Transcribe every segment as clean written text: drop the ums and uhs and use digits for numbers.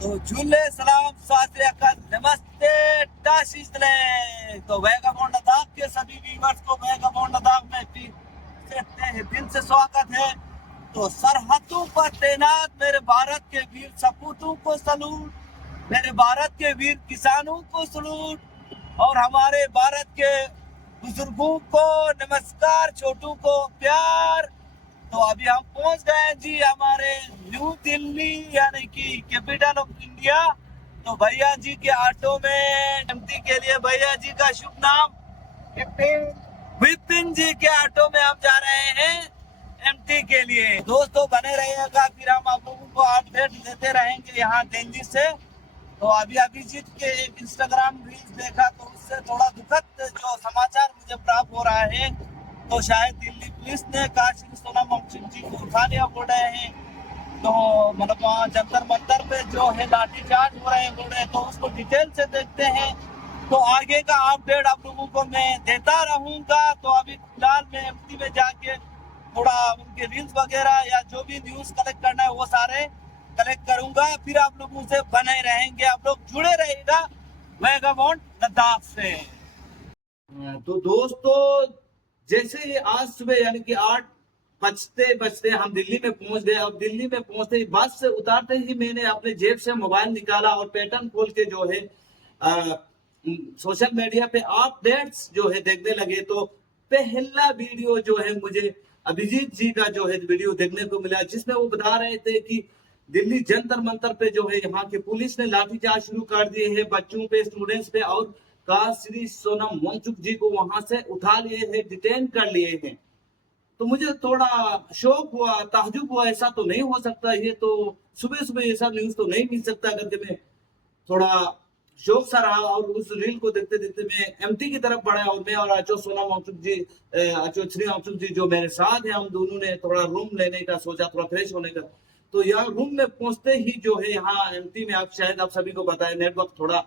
तो झूले सलाम सत श्री अकाल नमस्ते टाशिसले। तो वैगाबॉन्ड लद्दाख के सभी व्यूअर्स को वैगाबॉन्ड लद्दाख में दिल से स्वागत है। तो सरहदों पर तैनात मेरे भारत के वीर सपूतों को सलूट, मेरे भारत के वीर किसानों को सलूट और हमारे भारत के बुजुर्गों को नमस्कार, छोटों को प्यार। तो अभी हम पहुंच गए जी हमारे न्यू दिल्ली यानी कि कैपिटल ऑफ इंडिया। तो भैया जी के ऑटो में एमटी के लिए भैया जी का शुभ नाम विपिन जी के ऑटो में हम जा रहे हैं एमटी के लिए। दोस्तों बने रहिएगा, फिर हम आप लोगों को अपडेट देते रहेंगे यहाँ दिल्ली से। तो अभी अभिजीत के एक इंस्टाग्राम रील्स देखा तो उससे थोड़ा दुखद जो समाचार मुझे प्राप्त हो रहा है। तो शायद दिल्ली पुलिस ने काशी सोनम वांगचुक जी को उठा लिया बोल रहे हैं। तो मतलब वहाँ जंतर मंतर पे जो है लाठीचार्ज हो रहे हैं बोल रहे हैं। तो उसको डिटेल से देखते हैं। तो आगे का अपडेट आप लोगों को मैं देता रहूंगा। तो अभी फिलहाल मैं एमपी में जाके थोड़ा उनके रील्स वगैरह या जो भी न्यूज कलेक्ट करना है वो सारे कलेक्ट करूंगा। फिर आप लोगों से बने रहेंगे, आप लोग जुड़े रहिएगा वैगाबॉन्ड लद्दाख से। तो दोस्तों जैसे ही आज सुबह यानी कि 8 बजते बजते हम दिल्ली में पहुंच गए। अब दिल्ली में पहुंचते ही बस से उतारते ही मैंने अपने जेब से मोबाइल निकाला और पैटर्न खोल के जो है सोशल मीडिया पे अपडेट्स जो है देखने लगे। तो पहला वीडियो जो है मुझे अभिजीत जी का जो है वीडियो देखने को मिला, जिसमें वो बता रहे थे कि दिल्ली जंतर मंतर पे जो है यहाँ की पुलिस ने लाठीचार्ज शुरू कर दिए हैं बच्चों पे, स्टूडेंट्स पे, और काशी सोनम वांगचुक जी को वहां से उठा लिए हैं, डिटेन कर लिए हैं। तो मुझे थोड़ा शौक हुआ, ताज्जुब हुआ, ऐसा तो नहीं हो सकता, ये तो सुबह सुबह ऐसा न्यूज तो नहीं मिल सकता करके मैं थोड़ा शौक सा रहा। और उस रील को देखते देखते मैं एमटी की तरफ बढ़ा और मैं और अचो सोनम वांगचुक जी, अचो श्री वांगचुक जी जो मेरे साथ है, हम दोनों ने थोड़ा रूम लेने का सोचा, थोड़ा फ्रेश होने का। तो यहाँ रूम में पहुंचते ही जो है यहाँ एमटी में आप शायद आप सभी को पता है नेटवर्क थोड़ा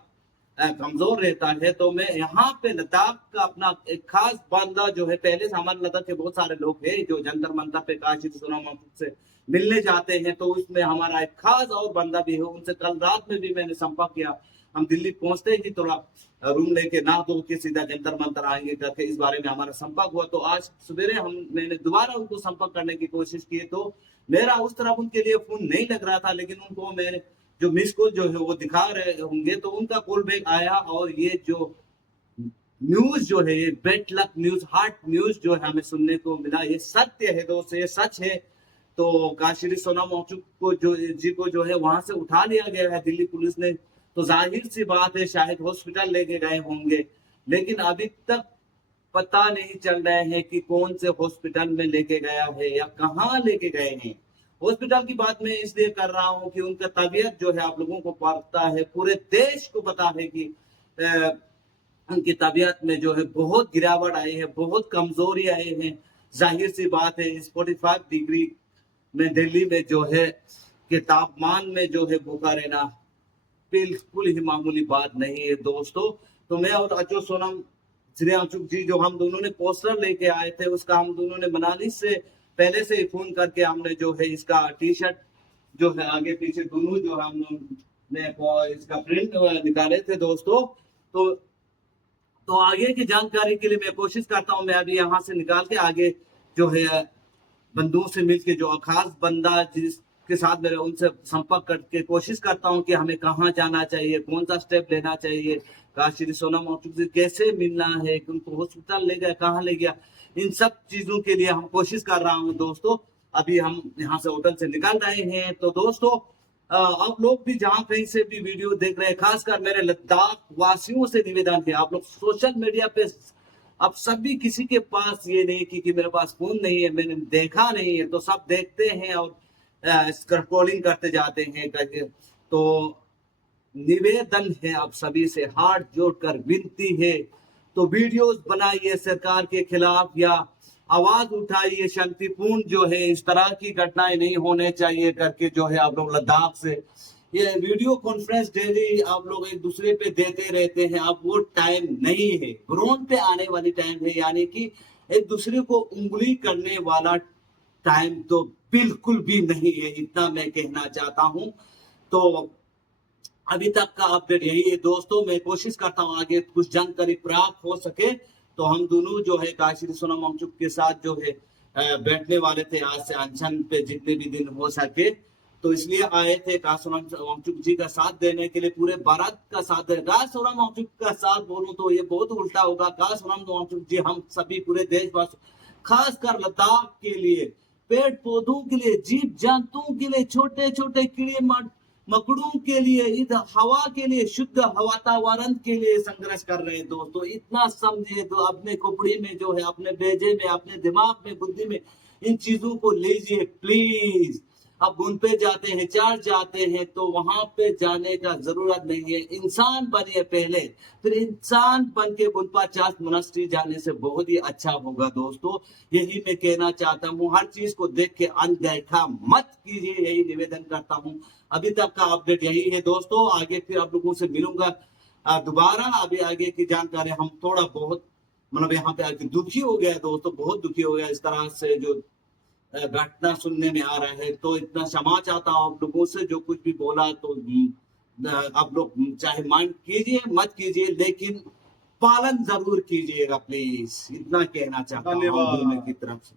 कमजोर रहता है। तो मैं यहाँ पे लद्दाख का अपना एक खास बंदा जो है, पहले से हमारे लद्दाख के बहुत सारे लोग हैं जो जंतर मंतर पे काशी सोनम वांगचुक से मिलने जाते हैं। तो उसमें हमारा एक खास और बंदा भी है, उनसे कल रात में भी मैंने संपर्क किया। हम दिल्ली पहुंचते ही थोड़ा रूम लेके नहा धो के सीधा जंतर मंतर आएंगे करके इस बारे में हमारा संपर्क हुआ। तो आज सवेरे मैंने दोबारा उनको संपर्क करने की कोशिश की। तो मेरा उस तरफ उनके लिए फोन नहीं लग रहा था, लेकिन उनको मैंने जो मिस कॉल जो है वो दिखा रहे होंगे तो उनका कॉल बैक आया। और ये जो न्यूज जो है, ये bed luck news, heart news जो है हमें सुनने को मिला, ये सत्य है दोस्तों, ये सच है। तो काशी सोनम वांगचुक को जो है वहां से उठा लिया गया है दिल्ली पुलिस ने। तो जाहिर सी बात है शायद हॉस्पिटल लेके गए होंगे, लेकिन अभी तक पता नहीं चल रहा है कि कौन से हॉस्पिटल में लेके गया है या कहाँ लेके गए हैं। हॉस्पिटल की बात मैं इसलिए कर रहा हूँ कि उनका तबीयत जो है आप लोगों को पता है, पूरे देश को पता है कि उनकी तबीयत में जो है बहुत गिरावट आई है, बहुत कमजोरी आई है। जाहिर सी बात है 45 डिग्री में दिल्ली में जो है के तापमान में जो है भूखा रहना बिल्कुल ही मामूली बात नहीं है दोस्तों। तो मैं और अचो सोनम श्री वांगचुक जी जो हम दोनों ने पोस्टर लेके आए थे, उसका हम दोनों ने मनाली से पहले से ही फोन करके हमने जो है इसका टी शर्ट जो है आगे पीछे दोनों जो हमने इसका प्रिंट निकाले थे दोस्तों। तो आगे की जानकारी के लिए मैं कोशिश करता हूँ, मैं अभी यहाँ से निकाल के आगे जो है बंदूक से मिलके जो खास बंदा जिसके साथ मेरे उनसे संपर्क करके कोशिश करता हूँ कि हमें कहाँ जाना चाहिए, कौन सा स्टेप लेना चाहिए, काशी सोनम वांगचुक से कैसे मिलना है, उनको हॉस्पिटल ले गया, कहाँ ले गया, इन सब चीजों के लिए हम कोशिश कर रहा हूँ दोस्तों। अभी हम यहाँ से होटल से निकल रहे हैं। तो दोस्तों आप लोग भी जहाँ कहीं से भी वीडियो देख रहे हैं, खासकर मेरे लद्दाख वासियों से निवेदन है, आप लोग सोशल मीडिया पे अब सभी किसी के पास ये नहीं कि मेरे पास फोन नहीं है, मैंने देखा नहीं है, तो सब देखते हैं और स्क्रॉलिंग करते जाते हैं करके। तो निवेदन है आप सभी से, हाथ जोड़कर विनती है, तो वीडियोस बनाइए सरकार के खिलाफ या आवाज उठाइए शांतिपूर्ण, जो है इस तरह की घटनाएं नहीं होने चाहिए करके जो है आप लोग लद्दाख से ये वीडियो कॉन्फ्रेंस डेली आप लोग एक दूसरे पे देते रहते हैं। अब वो टाइम नहीं है, ग्राउंड पे आने वाली टाइम है, यानी कि एक दूसरे को उंगली करने वाला टाइम तो बिल्कुल भी नहीं है, इतना मैं कहना चाहता हूं। तो अभी तक का अपडेट यही है दोस्तों। मैं कोशिश करता हूँ आगे कुछ जानकारी प्राप्त हो सके तो हम दोनों जो है काशी सोनम वांगचुक के साथ जो है बैठने वाले थे आज से अनशन पे जितने भी दिन हो सके। तो इसलिए आए थे काशी सोनम वांगचुक जी का साथ देने के लिए, पूरे भारत का साथ देने। काशी सोनम वांगचुक का साथ बोलूं तो ये बहुत उल्टा होगा। काशी सोनम वांगचुक जी हम सभी पूरे देशवासी, खासकर लद्दाख के लिए, पेड़ पौधों के लिए, जीव जंतुओं के लिए, छोटे छोटे कीड़े मकड़ों के लिए, इधर हवा के लिए, शुद्ध वातावरण के लिए संघर्ष कर रहे हैं दोस्तों। इतना समझिए तो अपने खोपड़ी में जो है, अपने भेजे में, अपने दिमाग में, बुद्धि में इन चीजों को लीजिए प्लीज। अब गुन पे जाते हैं, चढ़ जाते हैं तो वहां पे जाने का जरूरत नहीं है। इंसान बनिए पहले, फिर इंसान बन के गुन 50 मोनास्ट्री जाने से बहुत ही अच्छा होगा दोस्तों। यही मैं कहना चाहता हूँ। हर चीज को देख के अनदेखा मत कीजिए, यही निवेदन करता हूँ। अभी तक का अपडेट यही है दोस्तों। आगे फिर आप लोगों से मिलूंगा दोबारा। अभी आगे की जानकारी हम थोड़ा बहुत मतलब यहाँ पे आके दुखी हो गया दोस्तों, बहुत दुखी हो गया इस तरह से जो घटना सुनने में आ रहा है। तो इतना क्षमा चाहता हूँ आप लोगों से, जो कुछ भी बोला तो आप लोग चाहे माइंड कीजिए मत कीजिए, लेकिन पालन जरूर कीजिएगा प्लीज। इतना कहना चाहता हूँ की तरफ से।